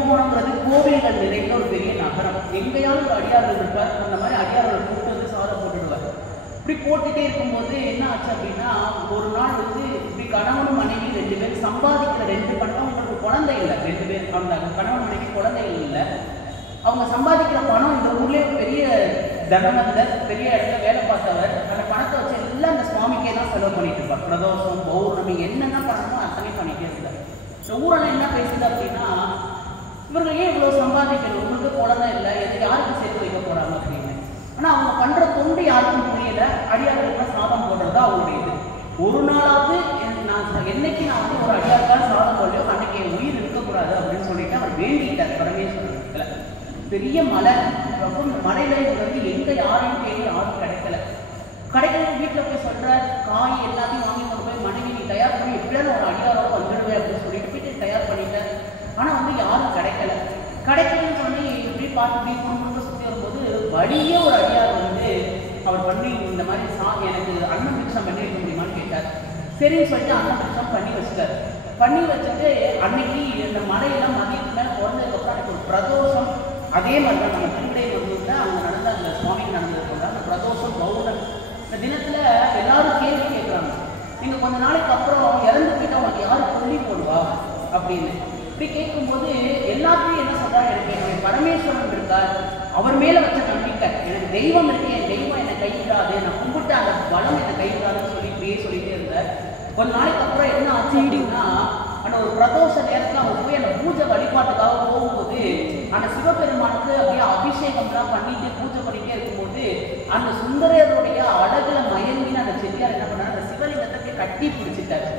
கும்பகோணம்ங்கிறது கோவில்கள் நிறைந்த ஒரு பெரிய நகரம். எங்கேயாவது ஒரு அடியார்கள் இருப்பார். அந்த மாதிரி அடியார்கள் கூப்பிட்டு வந்து சாதம் போட்டுடுவார். இப்படி போட்டுட்டே இருக்கும்போது என்ன ஆச்சு அப்படின்னா, ஒரு நாள் வந்து இப்படி கணவனும் மனைவி 2 பேர் சம்பாதிக்கிற 2 பணம், அவங்களுக்கு குழந்தை இல்லை. 2 பேர் அந்த கணவன் மனைவி குழந்தைகள் இல்லை. அவங்க சம்பாதிக்கிற பணம் இந்த ஊர்லேயே பெரிய தனவந்தர், பெரிய இடத்துல வேலை பார்த்தவர். அந்த பணத்தை வச்சு எல்லாம் அந்த சுவாமிக்கே தான் செலவு பண்ணிட்டு இருப்பார். பிரதோஷம், பௌர்ணமி என்னென்ன பண்ணணுமோ அத்தனை பண்ணிட்டே இருந்தார். இந்த ஊரெல்லாம் என்ன பேசுது அப்படின்னா, இவர்கள் ஏன் இவ்வளோ சம்பாதிக்கணும், உங்களுக்கு குழந்தை இல்லை, எதை யாருக்கு சேர்த்து வைக்க போறாங்க அப்படின்னு. ஆனால் அவங்க பண்ற தொண்டு யாருக்கும் புரியல. அடியார்களுக்கு சாதம் போடுறதா அவங்களுடைய இது. ஒரு நாளாவது என்னைக்கு நான் வந்து ஒரு அடியாருக்கால் சாதம் போடலையோ அன்னைக்கு என் உயிர் இருக்கக்கூடாது அப்படின்னு சொல்லிட்டு அவர் வேண்டிட்டார் பரமேஸ்வரத்துல. பெரிய மலை, மலையில வந்து எங்க யாரையும் தேடி யாரும் கிடைக்கல. வீட்டில் போய் சொல்ற காய் எல்லாத்தையும் வாங்கி கொண்டு போய் மனைவி நீ தயார் பண்ணி எப்படியான ஒரு அடியாரோட வந்துடுவேன் அப்படின்னு சொல்லிட்டு போயிட்டு தயார் பண்ணிட்டேன். ஆனா வந்து யாரும் கிடைக்கலன்னு சொல்லி இப்படி பார்த்து குடும்பத்தை சுற்றி வரும்போது வழியே ஒரு அடியார் வந்து அவர் பண்ணி இந்த மாதிரி எனக்கு அன்னம் பிக்ஷம் பண்ணி வைக்க முடியுமான்னு கேட்டார். சரின்னு சொல்லிட்டு அன்னம் பிக்ஷம் பண்ணி வச்சுட்டார். பண்ணி வச்சுட்டு அன்னைக்கு இந்த மலையெல்லாம் மதியத்துல குழந்தைக்கு அன்னைக்கு ஒரு பிரதோஷம். அதே மாதிரி தான் நம்ம திருவிடை வந்து அவங்க நடந்த அந்த சுவாமிக்கு நடந்தது போல அந்த பிரதோஷம் பௌர்ணமி. இந்த தினத்துல எல்லாரும் கேள்வி கேட்குறாங்க, நீங்க கொஞ்ச நாளைக்கு அப்புறம் இறந்து போயிட்டா உனக்கு யாரு கொல்லி போடுவா அப்படின்னு. இப்படி கேட்கும்போது எல்லாத்தையும் என்ன சொல்றாரு, எனக்கு என்னுடைய பரமேஸ்வரன் இருக்கார், அவர் மேல வச்ச நம்பிக்கை, எனக்கு தெய்வம் இருக்கு, என் தெய்வம் என்னை கைவிடாது, நான் கும்பிட்டு அந்த பலம் என்னை கைவிடாதுன்னு சொல்லி இப்படியே சொல்லிட்டே இருந்தார். கொஞ்ச நாளைக்கு அப்புறம் என்ன ஆச்சு அப்படின்னா, அந்த ஒரு பிரதோஷ நேரத்தில் அவர் போய் அந்த பூஜை வழிபாட்டுக்காக போகும்போது அந்த சிவபெருமானுக்கு அப்படியே அபிஷேகம்லாம் பண்ணிட்டு பூஜை பண்ணிட்டே இருக்கும்போது அந்த சுந்தரருடைய அழகுல மயங்கின அந்த செடியார் என்ன பண்ணாரு, அந்த சிவலிங்கத்தை கட்டி பிடிச்சிட்டாரு.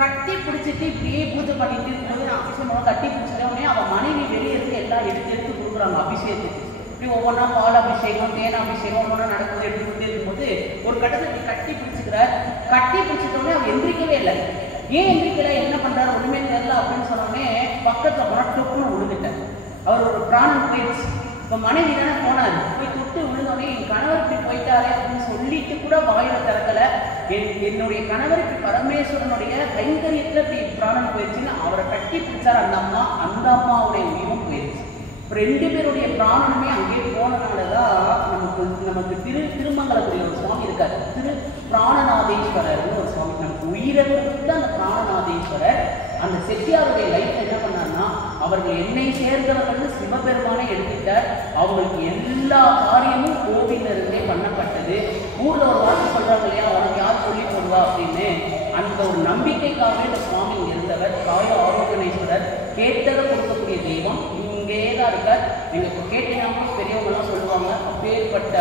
கட்டி பிடிச்சிட்டு இப்படியே பூஜை பண்ணிட்டு இருக்கும்போது அபிஷேகம் கட்டி பிடிச்சிட்டோடனே அவன் மனைவி வெளியே இருந்து எல்லாம் எடுத்து கொடுக்குறாங்க அபிஷேகத்துக்கு. இப்படி ஒவ்வொன்றா பால் அபிஷேகம், தேன் அபிஷேகம் ஒவ்வொன்றா நடக்குது எடுத்துக்கிட்டே இருக்கும்போது ஒரு கட்டத்தை கட்டி பிடிச்சிக்கிறார். கட்டி பிடிச்சிட்டோடனே அவன் எந்திரிக்கவே இல்லை. ஏன் எந்திரிக்கல, என்ன பண்றாரு ஒண்ணுமே தெரியல அப்படின்னு சொன்னோடனே பக்கத்துல புறட்டுன்னு விழுந்துட்டார். அவர் ஒரு பிராணம் போயிடுச்சு. இப்போ மனைவி தானே போனார், போய் தொட்டு விழுந்தோடனே என் கணவர் இப்படி போயிட்டாரே அப்படின்னு சொல்லிட்டு கூட வாயில திறக்கல. என்னுடைய கணவர் இப்படி பரமேஸ்வரனுடைய கைங்கரியத்துல இப்படி பிராணம் போயிடுச்சுன்னு அவரை கட்டி பிடிச்சார் அந்த அம்மா. அந்த அம்மாவுடைய உயிரும் போயிடுச்சு. 2 பேருடைய பிராணனுமே அங்கே போனதுனாலதான் நமக்கு திருமங்கலத்துடைய ஒரு சுவாமி இருக்காரு, திரு பிராணநாதேஸ்வரர்னு ஒரு சுவாமி. நமக்கு உயிரை கொடுத்த அந்த பிராணநாதேஸ்வரர் அந்த செட்டியாருடைய லைஃப் என்ன பண்ணார்னா, அவர்கள் என்னை சேர்ந்தவர்கள் சிவபெருமானை எடுத்துட்டார். அவங்களுக்கு எல்லா காரியமும் கோவில இருந்தே பண்ணப்பட்டது. ஊர்ல ஒரு வார்த்தை சொல்றாங்க இல்லையா, உனக்கு யார் சொல்லி போடுவா அப்படின்னு, அந்த ஒரு நம்பிக்கைக்காகவே இந்த சுவாமி இருந்தவர். காய ஆரோக்கியேஸ்வரர் கேட்டதை கொடுக்கக்கூடிய தெய்வம் இங்கேதான் இருக்கார். நீங்க இப்போ கேட்டீங்கன்னா பெரியவங்க எல்லாம் சொல்லுவாங்க, அப்பேற்பட்ட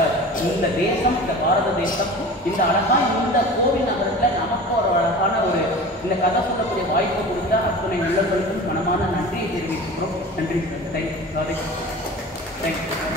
இந்த தேசம், இந்த பாரத தேசம், இந்த அழகா இந்த கோவில் நகரத்துல நமக்கு ஒரு அழகான ஒரு இந்த கதை சொல்லக்கூடிய வாய்ப்பு கொடுத்த அத்தனை உள்ளவர்களுக்கும் மனமான நன்றியை தெரிவிக்கிறோம். நன்றி. தேங்க்யூ.